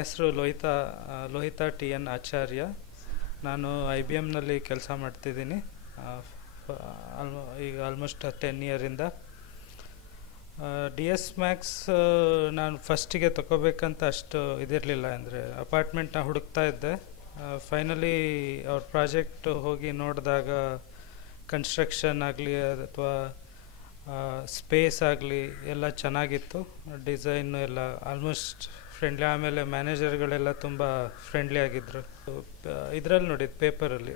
ಹೆಸರು Lohita T N ಆಚಾರ್ಯ. ನಾನು IBMನಲ್ಲಿ ಕೆಲಸ ಮಾಡ್ತಿದ್ದೀನಿ ಈಗ ಆಲ್ಮೋಸ್ಟ್ 10 ಇಯರಿಂದ. DS Max ನಾನು ಫಸ್ಟಿಗೆ ತಗೋಬೇಕಂತ ಅಷ್ಟು ಇದಿರಲಿಲ್ಲ, ಅಂದರೆ ಅಪಾರ್ಟ್ಮೆಂಟ್ನ ಹುಡುಕ್ತಾ ಇದ್ದೆ. ಫೈನಲಿ ಅವ್ರ ಪ್ರಾಜೆಕ್ಟ್ ಹೋಗಿ ನೋಡಿದಾಗ ಕನ್ಸ್ಟ್ರಕ್ಷನ್ ಆಗಲಿ ಅಥವಾ ಸ್ಪೇಸ್ ಆಗಲಿ ಎಲ್ಲ ಚೆನ್ನಾಗಿತ್ತು. ಡಿಸೈನು ಎಲ್ಲ ಆಲ್ಮೋಸ್ಟ್ ಫ್ರೆಂಡ್ಲಿ. ಆಮೇಲೆ ಮ್ಯಾನೇಜರ್ಗಳೆಲ್ಲ ತುಂಬ ಫ್ರೆಂಡ್ಲಿ ಆಗಿದ್ದರು. ಇದರಲ್ಲಿ ನೋಡಿದ್ದು, ಪೇಪರಲ್ಲಿ,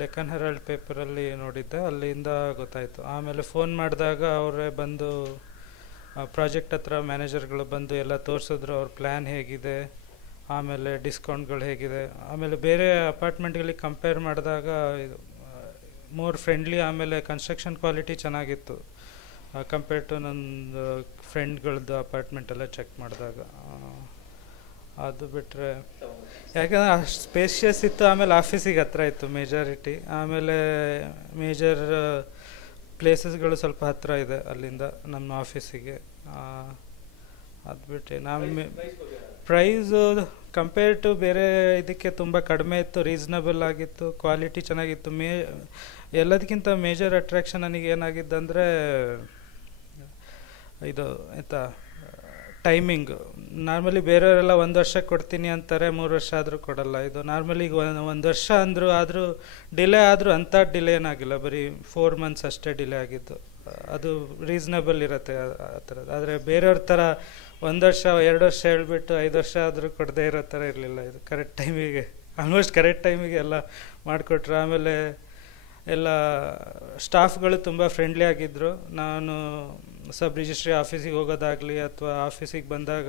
ಡೆಕ್ಕನ್ ಹೆರಾಲ್ಡ್ ಪೇಪರಲ್ಲಿ ನೋಡಿದ್ದೆ, ಅಲ್ಲಿಂದ ಗೊತ್ತಾಯಿತು. ಆಮೇಲೆ ಫೋನ್ ಮಾಡಿದಾಗ ಅವರೇ ಬಂದು ಪ್ರಾಜೆಕ್ಟ್ ಹತ್ರ ಮ್ಯಾನೇಜರ್ಗಳು ಬಂದು ಎಲ್ಲ ತೋರಿಸಿದ್ರು, ಅವ್ರ ಪ್ಲ್ಯಾನ್ ಹೇಗಿದೆ, ಆಮೇಲೆ ಡಿಸ್ಕೌಂಟ್ಗಳು ಹೇಗಿದೆ. ಆಮೇಲೆ ಬೇರೆ ಅಪಾರ್ಟ್ಮೆಂಟ್ಗಳಿಗೆ ಕಂಪೇರ್ ಮಾಡಿದಾಗ ಮೋರ್ ಫ್ರೆಂಡ್ಲಿ. ಆಮೇಲೆ ಕನ್ಸ್ಟ್ರಕ್ಷನ್ ಕ್ವಾಲಿಟಿ ಚೆನ್ನಾಗಿತ್ತು ಕಂಪೇರ್ ಟು ನನ್ನ ಫ್ರೆಂಡ್ಗಳದ್ದು ಅಪಾರ್ಟ್ಮೆಂಟೆಲ್ಲ ಚೆಕ್ ಮಾಡಿದಾಗ. ಅದು ಬಿಟ್ಟರೆ ಯಾಕಂದರೆ ಅಷ್ಟು ಸ್ಪೇಷಿಯಸ್ ಇತ್ತು. ಆಮೇಲೆ ಆಫೀಸಿಗೆ ಹತ್ರ ಇತ್ತು ಮೆಜಾರಿಟಿ. ಆಮೇಲೆ ಮೇಜರ್ ಪ್ಲೇಸಸ್ಗಳು ಸ್ವಲ್ಪ ಹತ್ತಿರ ಇದೆ ಅಲ್ಲಿಂದ ನಮ್ಮ ಆಫೀಸಿಗೆ. ಅದು ಬಿಟ್ಟರೆ ನಮ್ಮ ಪ್ರೈಸು ಕಂಪೇರ್ ಟು ಬೇರೆ ಇದಕ್ಕೆ ತುಂಬ ಕಡಿಮೆ ಇತ್ತು, ರೀಸನಬಲ್ ಆಗಿತ್ತು, ಕ್ವಾಲಿಟಿ ಚೆನ್ನಾಗಿತ್ತು. ಎಲ್ಲದಕ್ಕಿಂತ ಮೇಜರ್ ಅಟ್ರಾಕ್ಷನ್ ನನಗೆ ಏನಾಗಿದ್ದಂದರೆ ಇದು ಆಯಿತಾ, ಟೈಮಿಂಗು. ನಾರ್ಮಲಿ ಬೇರೆಯವರೆಲ್ಲ 1 ವರ್ಷ ಕೊಡ್ತೀನಿ ಅಂತಾರೆ, 3 ವರ್ಷ ಆದರೂ ಕೊಡಲ್ಲ. ಇದು ನಾರ್ಮಲಿ ಈಗ 1 ವರ್ಷ ಆದರೂ ಡಿಲೇ ಆದರೂ ಅಂಥ ಡಿಲೇ ಏನಾಗಿಲ್ಲ, ಬರೀ 4 ಮಂತ್ಸ್ ಅಷ್ಟೇ ಡಿಲೇ ಆಗಿದ್ದು. ಅದು ರೀಸನಬಲ್ ಇರುತ್ತೆ ಆ ಥರದ್ದು. ಆದರೆ ಬೇರೆಯವ್ರ ಥರ 1 ವರ್ಷ 2 ವರ್ಷ ಹೇಳ್ಬಿಟ್ಟು 5 ವರ್ಷ ಆದರೂ ಕೊಡದೇ ಇರೋ ಥರ ಇರಲಿಲ್ಲ. ಇದು ಕರೆಕ್ಟ್ ಟೈಮಿಗೆ, ಆಲ್ಮೋಸ್ಟ್ ಕರೆಕ್ಟ್ ಟೈಮಿಗೆ ಎಲ್ಲ ಮಾಡಿಕೊಟ್ರು. ಆಮೇಲೆ ಎಲ್ಲ ಸ್ಟಾಫ್ಗಳು ತುಂಬ ಫ್ರೆಂಡ್ಲಿ ಆಗಿದ್ದರು. ನಾನು ಸಬ್ ರಿಜಿಸ್ಟ್ರಿ ಆಫೀಸಿಗೆ ಹೋಗೋದಾಗಲಿ ಅಥವಾ ಆಫೀಸಿಗೆ ಬಂದಾಗ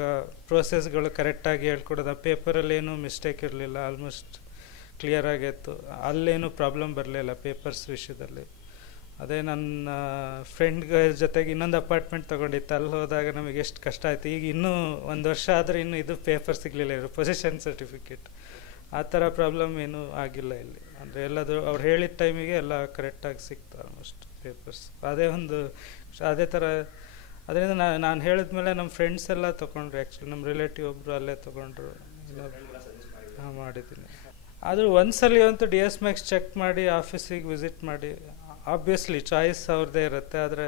ಪ್ರೋಸೆಸ್ಗಳು ಕರೆಕ್ಟಾಗಿ ಹೇಳ್ಕೊಡೋದು. ಆ ಪೇಪರಲ್ಲೇನೂ ಮಿಸ್ಟೇಕ್ ಇರಲಿಲ್ಲ, ಆಲ್ಮೋಸ್ಟ್ ಕ್ಲಿಯರಾಗಿತ್ತು. ಅಲ್ಲೇನೂ ಪ್ರಾಬ್ಲಮ್ ಬರಲಿಲ್ಲ ಪೇಪರ್ಸ್ ವಿಷಯದಲ್ಲಿ. ಅದೇ ನನ್ನ ಫ್ರೆಂಡ್ಗಳ ಜೊತೆಗೆ ಇನ್ನೊಂದು ಅಪಾರ್ಟ್ಮೆಂಟ್ ತೊಗೊಂಡಿತ್ತು, ಅಲ್ಲಿ ಹೋದಾಗ ನಮಗೆ ಎಷ್ಟು ಕಷ್ಟ ಆಯಿತು. ಈಗ ಇನ್ನೂ 1 ವರ್ಷ ಆದರೆ ಇನ್ನೂ ಇದು ಪೇಪರ್ ಸಿಗಲಿಲ್ಲ, ಇವರು ಪೊಸಿಷನ್ ಸರ್ಟಿಫಿಕೇಟ್. ಆ ಥರ ಪ್ರಾಬ್ಲಮ್ ಏನೂ ಆಗಿಲ್ಲ ಇಲ್ಲಿ. ಅಂದರೆ ಎಲ್ಲದು ಅವ್ರು ಹೇಳಿದ ಟೈಮಿಗೆ ಎಲ್ಲ ಕರೆಕ್ಟಾಗಿ ಸಿಕ್ತು ಆಲ್ಮೋಸ್ಟ್ ಪೇಪರ್ಸ್. ಅದೇ ಥರ. ಅದರಿಂದ ನಾನು ಹೇಳಿದ್ಮೇಲೆ ನಮ್ಮ ಫ್ರೆಂಡ್ಸ್ ಎಲ್ಲ ತೊಗೊಂಡ್ರು. ಆ್ಯಕ್ಚುಲಿ ನಮ್ಮ ರಿಲೇಟಿವ್ ಒಬ್ಬರು ಅಲ್ಲೇ ತೊಗೊಂಡ್ರು. ಹಾಂ, ಮಾಡಿದ್ದೀನಿ. ಆದರೂ ಒಂದ್ಸಲಿ ಅಂತೂ DS Max ಚೆಕ್ ಮಾಡಿ ಆಫೀಸಿಗೆ ವಿಸಿಟ್ ಮಾಡಿ. ಆಬ್ವಿಯಸ್ಲಿ ಚಾಯ್ಸ್ ಅವ್ರದ್ದೇ ಇರುತ್ತೆ, ಆದರೆ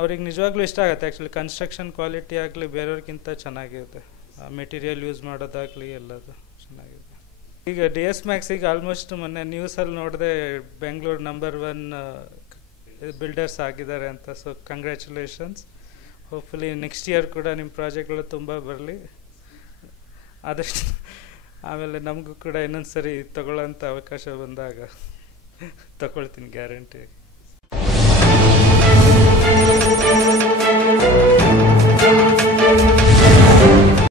ಅವ್ರಿಗೆ ನಿಜವಾಗ್ಲೂ ಇಷ್ಟ ಆಗುತ್ತೆ. ಆ್ಯಕ್ಚುಲಿ ಕನ್ಸ್ಟ್ರಕ್ಷನ್ ಕ್ವಾಲಿಟಿ ಆಗಲಿ ಬೇರೆಯವ್ರಿಗಿಂತ ಚೆನ್ನಾಗಿದೆ. ಮೆಟೀರಿಯಲ್ ಯೂಸ್ ಮಾಡೋದಾಗಲಿ ಎಲ್ಲದು ಚೆನ್ನಾಗಿದೆ. ಈಗ DS Max ಈಗ ಆಲ್ಮೋಸ್ಟ್ ಮೊನ್ನೆ ನ್ಯೂಸಲ್ಲಿ ನೋಡಿದೆ, ಬೆಂಗಳೂರು ನಂಬರ್ 1 ಬಿಲ್ಡರ್ಸ್ ಆಗಿದ್ದಾರೆ ಅಂತ. So congratulations. Hopefully next year ಕೂಡ ನಿಮ್ಮ ಪ್ರಾಜೆಕ್ಟ್ಗಳು ತುಂಬ ಬರಲಿ ಆದಷ್ಟು. ಆಮೇಲೆ ನಮಗೂ ಕೂಡ ಇನ್ನೊಂದು ಸರಿ ತಗೊಳ್ಳೋಂಥ ಅವಕಾಶ ಬಂದಾಗ ತಗೊಳ್ತೀನಿ ಗ್ಯಾರಂಟಿ.